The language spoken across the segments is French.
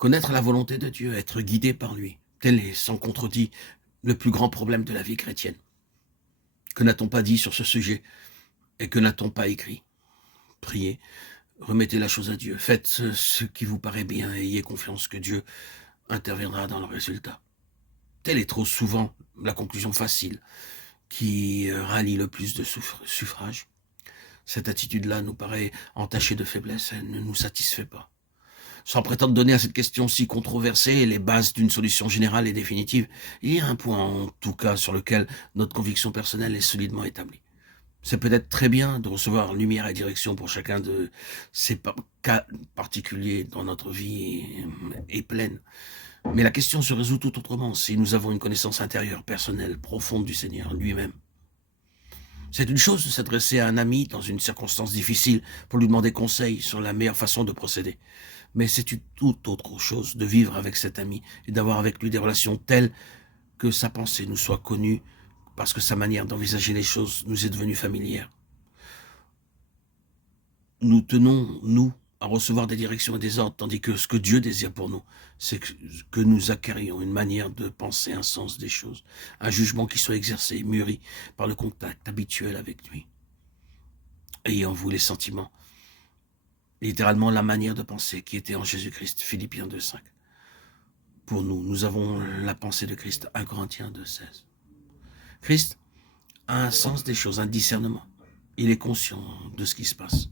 Connaître la volonté de Dieu, être guidé par lui, tel est, sans contredit, le plus grand problème de la vie chrétienne. Que n'a-t-on pas dit sur ce sujet et que n'a-t-on pas écrit? Priez, remettez la chose à Dieu, faites ce qui vous paraît bien et ayez confiance que Dieu interviendra dans le résultat. Telle est trop souvent la conclusion facile qui rallie le plus de suffrages. Cette attitude-là nous paraît entachée de faiblesse, elle ne nous satisfait pas. Sans prétendre donner à cette question si controversée les bases d'une solution générale et définitive, il y a un point en tout cas sur lequel notre conviction personnelle est solidement établie. C'est peut-être très bien de recevoir lumière et direction pour chacun de ces cas particuliers dont notre vie est pleine. Mais la question se résout tout autrement si nous avons une connaissance intérieure, personnelle, profonde du Seigneur lui-même. C'est une chose de s'adresser à un ami dans une circonstance difficile pour lui demander conseil sur la meilleure façon de procéder. Mais c'est une toute autre chose de vivre avec cet ami et d'avoir avec lui des relations telles que sa pensée nous soit connue parce que sa manière d'envisager les choses nous est devenue familière. Nous tenons, nous, à recevoir des directions et des ordres, tandis que ce que Dieu désire pour nous, c'est que nous acquérions une manière de penser, un sens des choses, un jugement qui soit exercé, mûri par le contact habituel avec lui. Ayez en vous les sentiments, littéralement la manière de penser qui était en Jésus-Christ, Philippiens 2,5. Pour nous, nous avons la pensée de Christ, 1 Corinthiens 2,16. Christ a un sens des choses, un discernement. Il est conscient de ce qui se passe.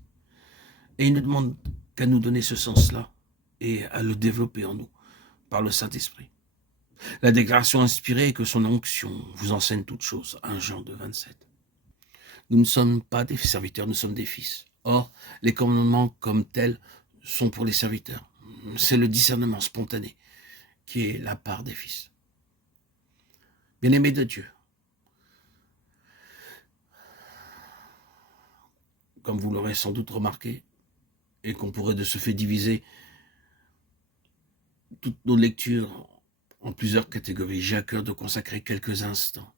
Et il ne demande qu'à nous donner ce sens-là et à le développer en nous par le Saint-Esprit. La déclaration inspirée est que son onction vous enseigne toutes choses, 1 Jean 2,27. Nous ne sommes pas des serviteurs, nous sommes des fils. Or, les commandements comme tels sont pour les serviteurs. C'est le discernement spontané qui est la part des fils. Bien-aimés de Dieu, comme vous l'aurez sans doute remarqué, et qu'on pourrait de ce fait diviser toutes nos lectures en plusieurs catégories, j'ai à cœur de consacrer quelques instants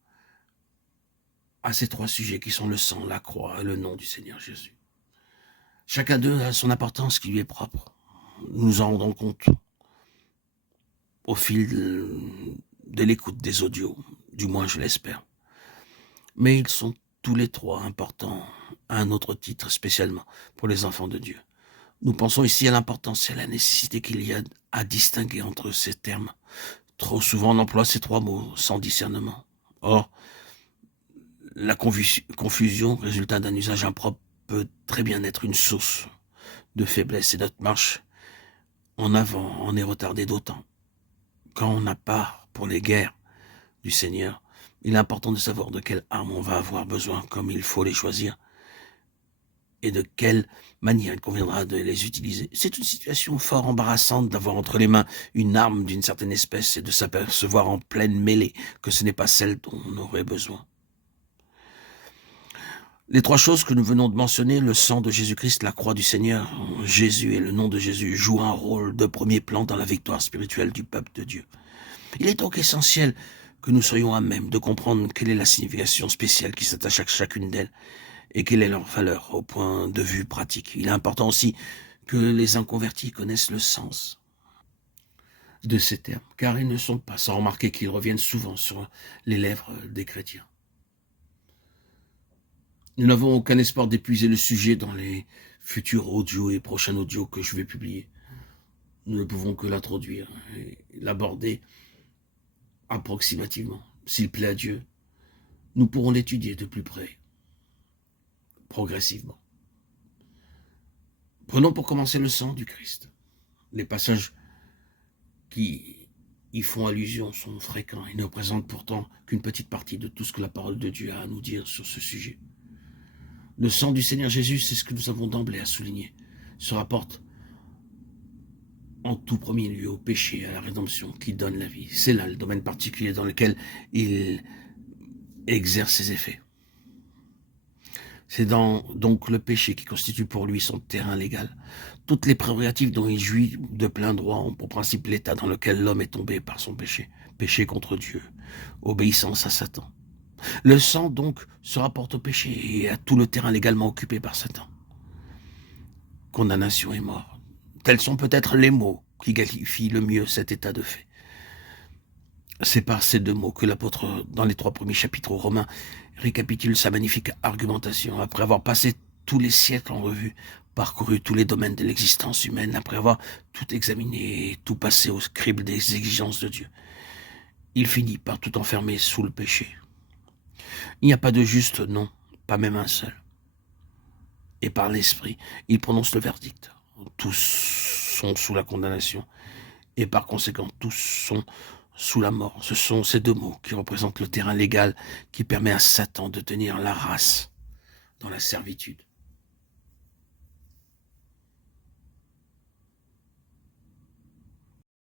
à ces trois sujets qui sont le sang, la croix et le nom du Seigneur Jésus. Chacun d'eux a son importance qui lui est propre. Nous en rendons compte au fil de l'écoute des audios, du moins je l'espère. Mais ils sont tous les trois importants à un autre titre spécialement pour les enfants de Dieu. Nous pensons ici à l'importance et à la nécessité qu'il y a à distinguer entre ces termes. Trop souvent on emploie ces trois mots sans discernement. Or, la confusion, résultat d'un usage impropre, peut très bien être une source de faiblesse et notre marche en avant en est retardée d'autant. Quand on n'a pas pour les guerres du Seigneur, il est important de savoir de quelles armes on va avoir besoin, comme il faut les choisir, et de quelle manière il conviendra de les utiliser. C'est une situation fort embarrassante d'avoir entre les mains une arme d'une certaine espèce et de s'apercevoir en pleine mêlée que ce n'est pas celle dont on aurait besoin. Les trois choses que nous venons de mentionner, le sang de Jésus-Christ, la croix du Seigneur, Jésus et le nom de Jésus, jouent un rôle de premier plan dans la victoire spirituelle du peuple de Dieu. Il est donc essentiel que nous soyons à même de comprendre quelle est la signification spéciale qui s'attache à chacune d'elles et quelle est leur valeur au point de vue pratique. Il est important aussi que les inconvertis connaissent le sens de ces termes, car ils ne sont pas sans remarquer qu'ils reviennent souvent sur les lèvres des chrétiens. Nous n'avons aucun espoir d'épuiser le sujet dans les futurs audios et prochains audios que je vais publier. Nous ne pouvons que l'introduire et l'aborder approximativement. S'il plaît à Dieu, nous pourrons l'étudier de plus près, progressivement. Prenons pour commencer le sang du Christ. Les passages qui y font allusion sont fréquents et ne représentent pourtant qu'une petite partie de tout ce que la parole de Dieu a à nous dire sur ce sujet. Le sang du Seigneur Jésus, c'est ce que nous avons d'emblée à souligner, se rapporte en tout premier lieu au péché, à la rédemption qui donne la vie. C'est là le domaine particulier dans lequel il exerce ses effets. C'est donc le péché qui constitue pour lui son terrain légal. Toutes les prérogatives dont il jouit de plein droit ont pour principe l'état dans lequel l'homme est tombé par son péché. Péché contre Dieu, obéissance à Satan. Le sang donc se rapporte au péché et à tout le terrain légalement occupé par Satan. Condamnation et mort. Tels sont peut-être les mots qui qualifient le mieux cet état de fait. C'est par ces deux mots que l'apôtre, dans les 3 premiers chapitres aux Romains, récapitule sa magnifique argumentation. Après avoir passé tous les siècles en revue, parcouru tous les domaines de l'existence humaine, après avoir tout examiné et tout passé au crible des exigences de Dieu, il finit par tout enfermer sous le péché. Il n'y a pas de juste, non, pas même un seul. Et par l'Esprit, il prononce le verdict. Tous sont sous la condamnation. Et par conséquent, tous sont sous la mort. Ce sont ces deux mots qui représentent le terrain légal qui permet à Satan de tenir la race dans la servitude.